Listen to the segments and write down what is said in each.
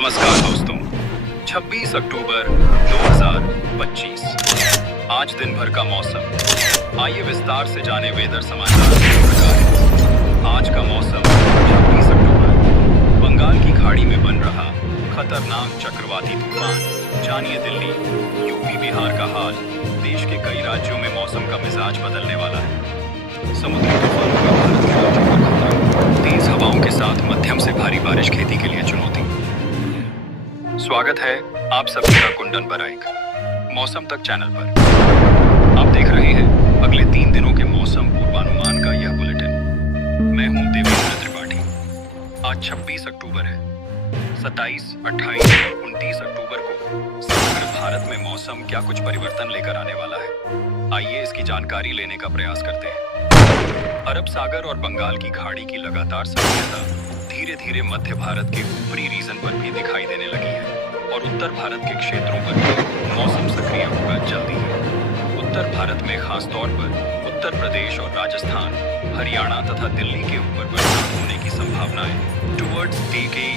नमस्कार दोस्तों, 26 अक्टूबर 2025 आज दिन भर का मौसम। आइए विस्तार से जाने वेदर समाचार किस प्रकार है। आज का मौसम 26 अक्टूबर बंगाल की खाड़ी में बन रहा खतरनाक चक्रवाती तूफान जानिए दिल्ली, यूपी, बिहार का हाल। देश के कई राज्यों में मौसम का मिजाज बदलने वाला है। समुद्री तूफानों का भारत के राज्यों पर खतरा, तेज हवाओं के साथ मध्यम से भारी बारिश खेती के लिए चुनौती। स्वागत है आप सभी का कुंडन बराइक मौसम तक चैनल पर। आप देख रहे हैं अगले 3 दिनों के मौसम पूर्वानुमान का यह बुलेटिन। मैं हूं देवेंद्र त्रिपाठी। आज 26 अक्टूबर है। 27, 28 और 29 अक्टूबर को समग्र भारत में मौसम क्या कुछ परिवर्तन लेकर आने वाला है, आइए इसकी जानकारी लेने का प्रयास करते हैं। अरब सागर और बंगाल की खाड़ी की लगातार सक्रियता धीरे धीरे मध्य भारत के ऊपरी रीजन पर भी दिखाई देने लगी है और उत्तर भारत के क्षेत्रों पर भी मौसम सक्रिय होगा जल्दी ही। उत्तर भारत में खास तौर पर उत्तर प्रदेश और राजस्थान, हरियाणा तथा दिल्ली के ऊपर बरसात होने की संभावनाएं टुवर्ड्स डे के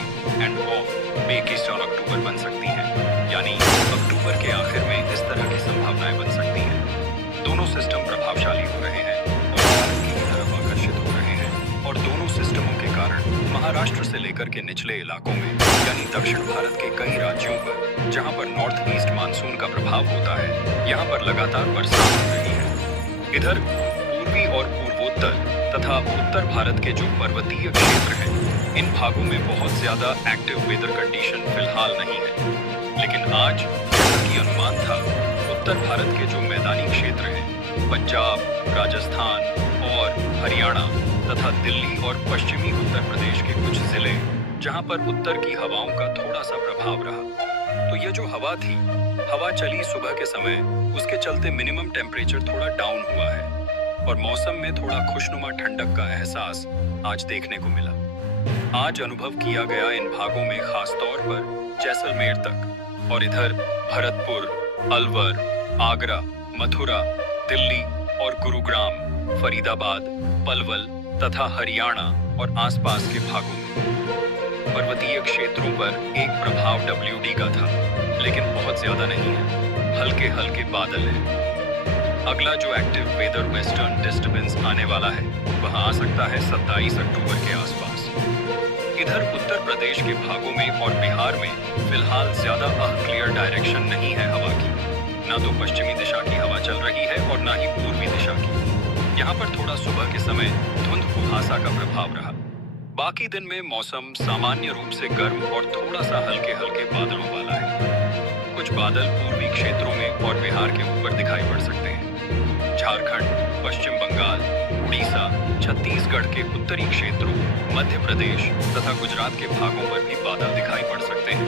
एंड ऑफ बेकिस्ट ऑन अक्टूबर बन सकती हैं, यानी अक्टूबर के आखिर में इस तरह की संभावनाएं बन सकती हैं। दोनों सिस्टम प्रभावशाली हो रहे हैं और भारत की तरफ आकर्षित हो रहे हैं और दोनों सिस्टमों के कारण महाराष्ट्र से लेकर के निचले इलाकों में यानी दक्षिण भारत के कई राज्यों पर जहां पर नॉर्थ ईस्ट मानसून का प्रभाव होता है, यहां पर लगातार बरसात हो रही है। इधर पूर्वी और पूर्वोत्तर तथा उत्तर भारत के जो पर्वतीय क्षेत्र हैं, इन भागों में बहुत ज्यादा एक्टिव वेदर कंडीशन फिलहाल नहीं है, लेकिन आज जैसा कि अनुमान था, उत्तर भारत के जो मैदानी क्षेत्र हैं, पंजाब, राजस्थान और हरियाणा तथा दिल्ली और पश्चिमी उत्तर प्रदेश के कुछ जिले जहां पर उत्तर की हवाओं का थोड़ा सा प्रभाव रहा, तो ये जो हवा थी, हवा चली सुबह के समय, उसके चलते मिनिमम टेम्परेचर थोड़ा डाउन हुआ है और मौसम में थोड़ा खुशनुमा ठंडक का एहसास आज देखने को मिला। आज अनुभव किया गया इन भागों में खास तौर पर जैसलमेर तक और इधर भरतपुर, अलवर, आगरा, मथुरा, दिल्ली और गुरुग्राम, फरीदाबाद, पलवल तथा हरियाणा और आसपास के भागों में। पर्वतीय क्षेत्रों पर एक प्रभाव WD का था, लेकिन बहुत ज्यादा नहीं है, हल्के हल्के बादल हैं। अगला जो एक्टिव वेदर वेस्टर्न डिस्टर्बेंस आने वाला है, वह आ सकता है 27 अक्टूबर के आसपास। इधर उत्तर प्रदेश के भागों में और बिहार में फिलहाल ज्यादा क्लियर डायरेक्शन नहीं है हवा की, ना तो पश्चिमी दिशा की हवा चल रही है और ना ही पूर्वी दिशा की। यहाँ पर थोड़ा सुबह के समय धुंध कुहासा का प्रभाव रहा। बाकी दिन में मौसम सामान्य रूप से गर्म और थोड़ा सा हल्के हल्के बादलों वाला है। कुछ बादल पूर्वी क्षेत्रों में और बिहार के ऊपर दिखाई पड़ सकते हैं। झारखंड, पश्चिम बंगाल, उड़ीसा, छत्तीसगढ़ के उत्तरी क्षेत्रों, मध्य प्रदेश तथा गुजरात के भागों पर भी बादल दिखाई पड़ सकते हैं।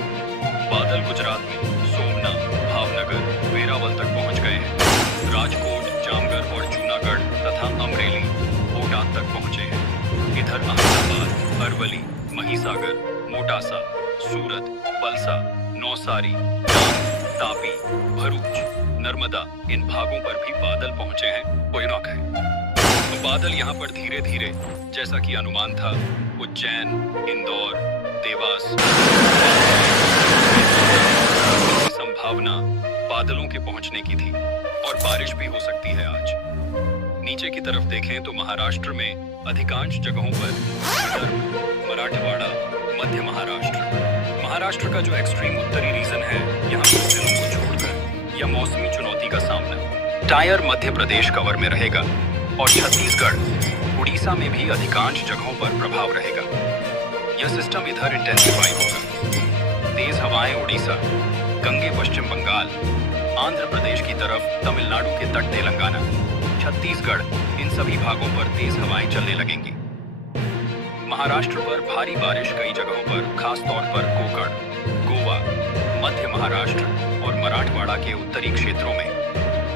बादल गुजरात में सोमनाथ, भावनगर, वेरावल तक पहुंच गए हैं। राजकोट, जामगर और जूनागढ़ तथा अमरेली, बोटाद तक पहुंचे हैं। इधर अहमदाबाद, अरवली, महिसागर, मोटासा, सूरत, बलसा, नौसारी, डांग, तापी, भरूच, नर्मदा, इन भागों पर भी बादल पहुंचे हैं, कोयनॉक है। तो बादल यहाँ पर धीरे धीरे, जैसा कि अनुमान था, उज्जैन, इंदौर, देवास, संभावना बादलों के पहुंचने की थी और बारिश भी हो सकती है आज। नीचे की तरफ देखें तो महाराष्ट्र में अधिकांश जगहों पर विदर्भ, मराठवाड़ा, मध्य महाराष्ट्र का जो एक्सट्रीम उत्तरी रीजन है, यहाँ कुछ जिलों को छोड़कर यह मौसमी चुनौती का सामना टायर मध्य प्रदेश कवर में रहेगा और छत्तीसगढ़, उड़ीसा में भी अधिकांश जगहों पर प्रभाव रहेगा। यह सिस्टम इधर इंटेंसिफाई होगा। तेज हवाएं उड़ीसा, गंगे पश्चिम बंगाल, आंध्र प्रदेश की तरफ, तमिलनाडु के तट तेलंगाना, छत्तीसगढ़, इन सभी भागों पर तेज हवाएं चलने लगेंगी। महाराष्ट्र पर भारी बारिश कई जगहों पर, खास तौर पर कोकण, गोवा, मध्य महाराष्ट्र और मराठवाड़ा के उत्तरी क्षेत्रों में,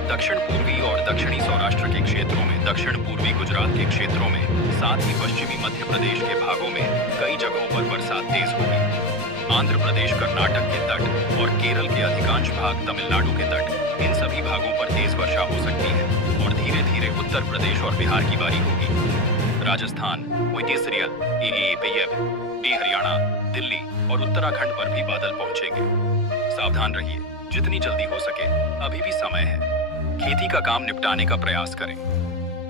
दक्षिण पूर्वी और दक्षिणी सौराष्ट्र के क्षेत्रों में, दक्षिण पूर्वी गुजरात के क्षेत्रों में, साथ ही पश्चिमी मध्य प्रदेश के भागों में कई जगहों पर बरसात तेज होगी। आंध्र प्रदेश, कर्नाटक के तट और केरल के अधिकांश भाग, तमिलनाडु के तट, इन सभी भागों पर तेज वर्षा हो सकती है और धीरे धीरे उत्तर प्रदेश और बिहार की बारी होगी। राजस्थान, हरियाणा, दिल्ली और उत्तराखंड पर भी बादल पहुंचेंगे। सावधान रहिए, जितनी जल्दी हो सके, अभी भी समय है। खेती का काम निपटाने का प्रयास करें।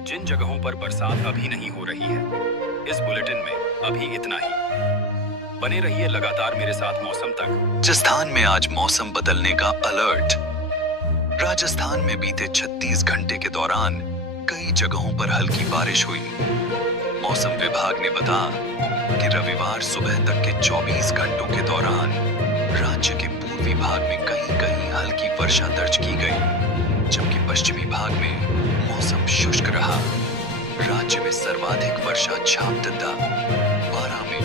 जिन जगहों पर बरसात अभी नहीं हो रही है, इस बुलेटिन में अभी इतना ही। बने रहिए लगातार मेरे साथ मौसम तक। राजस्थान में आज मौसम बदलने का अलर्ट। राजस्थान में बीते 36 घंटे के दौरान कई जगहों पर हल्की बारिश हुई। मौसम विभाग ने बताया कि रविवार सुबह तक के 24 घंटों के दौरान राज्य के पूर्वी भाग में कहीं-कहीं हल्की वर्षा दर्ज की गई, जबकि पश्चिमी भाग में मौसम शुष्क रहा। राज्य में सर्वाधिक वर्षा झाबदद्दा, बारां में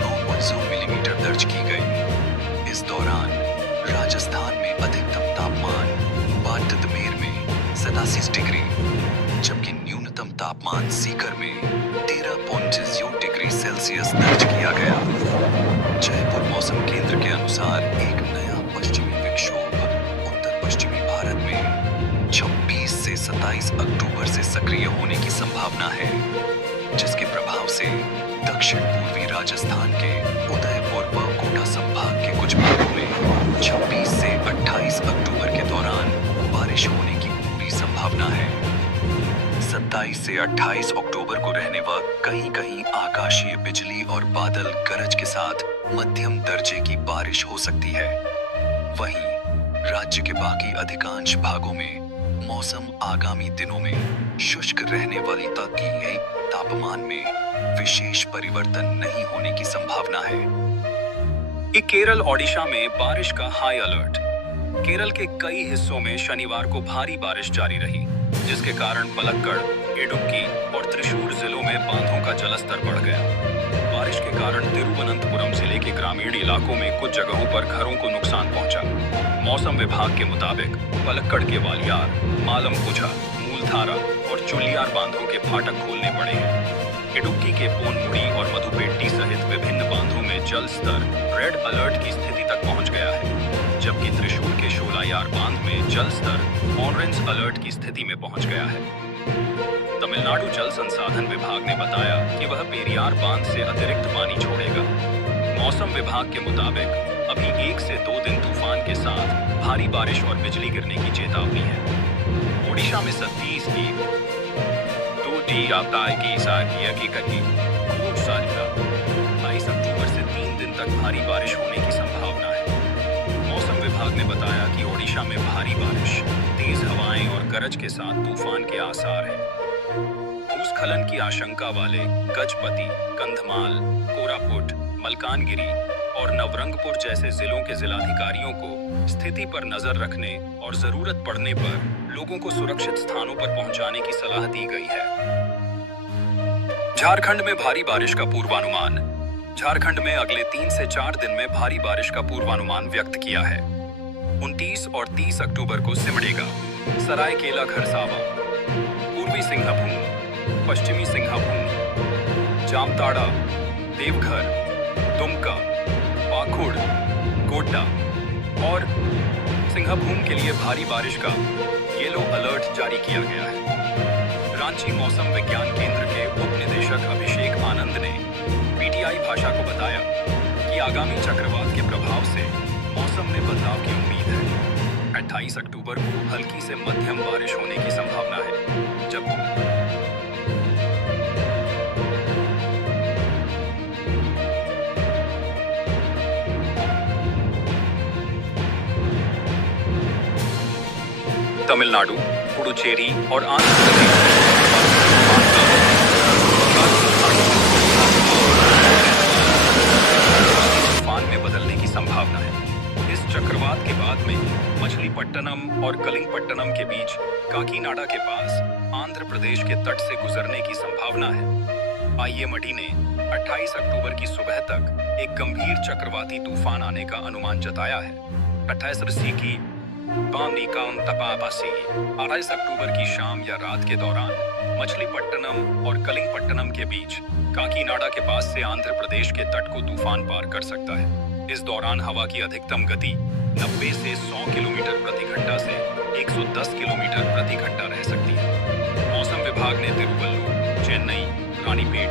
9.0 मिलीमीटर दर्ज की गई। इस दौरान राजस्थान में अधिकतम तापमान बाड़मेर में 87 डिग्री, जबकि न्यूनतम तापमान सीकर में 13.0 डिग्री सेल्सियस दर्ज किया गया। जयपुर मौसम केंद्र के अनुसार एक नया पश्चिमी विक्षोभ उत्तर पश्चिमी भारत में 26 से 27 अक्टूबर से सक्रिय होने की संभावना है, जिसके प्रभाव से दक्षिण पूर्वी राजस्थान के उदयपुर व कोटा संभाग के कुछ भागों में 26 से 28 अक्टूबर के दौरान बारिश होने की पूरी संभावना है। 27 से 28 अक्टूबर को रहने व कहीं-कहीं आकाशीय बिजली और बादल गरज के साथ मध्यम दर्जे की बारिश हो सकती है। वहीं राज्य के बाकी अधिकांश भागों में मौसम आगामी दिनों में शुष्क रहने वाली ताकि तापमान में विशेष परिवर्तन नहीं होने की संभावना है। केरल ओडिशा में बारिश का हाई अलर्ट। केरल के कई हिस्सों में शनिवार को भारी बारिश जारी रही, जिसके कारण पलक्कड़, इडुक्की और त्रिशूर जिलों में बांधों का जलस्तर बढ़ गया। बारिश के कारण तिरुवनंतपुरम जिले के ग्रामीण इलाकों में कुछ जगहों पर घरों को नुकसान पहुंचा। मौसम विभाग के मुताबिक पलक्कड़ के वालियार, मालमपुझा, मूलधारा और चुलियार बांधों के फाटक खोलने पड़े हैं। इडुक्की के पोनमुड़ी और मधुपेट्टी सहित विभिन्न बांधों में जल स्तर रेड अलर्ट की स्थिति तक पहुंच गया है, जबकि त्रिशूर के शोलायार बांध में जल स्तर ऑरेंज अलर्ट की स्थिति में पहुंच गया है। तमिलनाडु जल संसाधन विभाग ने बताया कि वह पेरियार बांध से अतिरिक्त पानी छोड़ेगा। मौसम विभाग के मुताबिक अभी 1 से 2 दिन तूफान के साथ भारी बारिश और बिजली गिरने की चेतावनी है। ओडिशा में 27 की 22 अक्टूबर से 3 दिन तक भारी बारिश होने की संभावना है। मौसम विभाग ने बताया कि ओडिशा में भारी बारिश, तेज हवाएं और गरज के साथ तूफान के आसार हैं। भूस्खलन की आशंका वाले गजपति, कंधमाल, कोरापुट, मलकानगिरी और नवरंगपुर जैसे जिलों के जिलाधिकारियों को स्थिति पर नजर रखने और जरूरत पड़ने पर लोगों को सुरक्षित स्थानों पर पहुंचाने की सलाह दी गई है। झारखंड में भारी बारिश का पूर्वानुमान। झारखंड में अगले 3 से 4 दिन में भारी बारिश का पूर्वानुमान व्यक्त किया है। 29 और 30 अक्टूबर को सिमडेगा, सरायकेला खरसावा, पूर्वी सिंहभूम, पश्चिमी सिंहभूम, जामताड़ा, देवघर, दुमका, पाकुड़, गोड्डा और सिंहभूम के लिए भारी बारिश का येलो अलर्ट जारी किया गया है। रांची मौसम विज्ञान केंद्र के उप निदेशक अभिषेक आनंद ने पीटीआई भाषा को बताया कि आगामी चक्रवात के प्रभाव से मौसम में बदलाव की उम्मीद है। 28 अक्टूबर को हल्की से मध्यम बारिश होने की संभावना है, जबकि तमिलनाडु, पुडुचेरी और आंध्र प्रदेश तूफान में बदलने की संभावना है। इस चक्रवात के बाद में मछलीपट्टनम और कलिंगपट्टनम के बीच काकीनाडा के पास आंध्र प्रदेश के तट से गुजरने की संभावना है। आईएमडी ने 28 अक्टूबर की सुबह तक एक गंभीर चक्रवाती तूफान आने का अनुमान जताया है। 28 अक्टूबर की शाम या रात के दौरान मछलीपट्टनम और कलिंगपट्टनम के बीच काकीनाडा के पास से आंध्र प्रदेश के तट को तूफान पार कर सकता है। इस दौरान हवा की अधिकतम गति 90 से 100 किलोमीटर प्रति घंटा से 110 किलोमीटर प्रति घंटा रह सकती है। मौसम विभाग ने तिरुवल्लुर, चेन्नई, रानीपेट,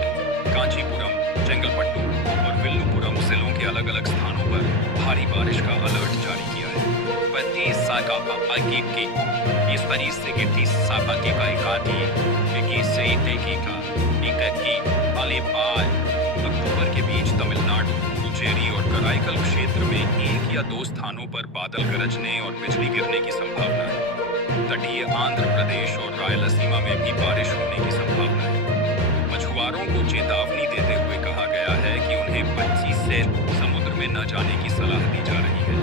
कांचीपुरम, चेंगलपट्टू और विल्लुपुरम जिलों के अलग अलग स्थानों पर भारी बारिश का अलर्ट जारी किया है। अक्टूबर के बीच तमिलनाडु, पुडुचेरी और कराईकल क्षेत्र में 1 या 2 स्थानों पर बादल गरजने और बिजली गिरने की संभावना है। तटीय आंध्र प्रदेश और रायलसीमा में भी बारिश होने की संभावना है। मछुआरों को चेतावनी देते हुए कहा गया है कि उन्हें 25 से समुद्र में न जाने की सलाह दी जा रही है।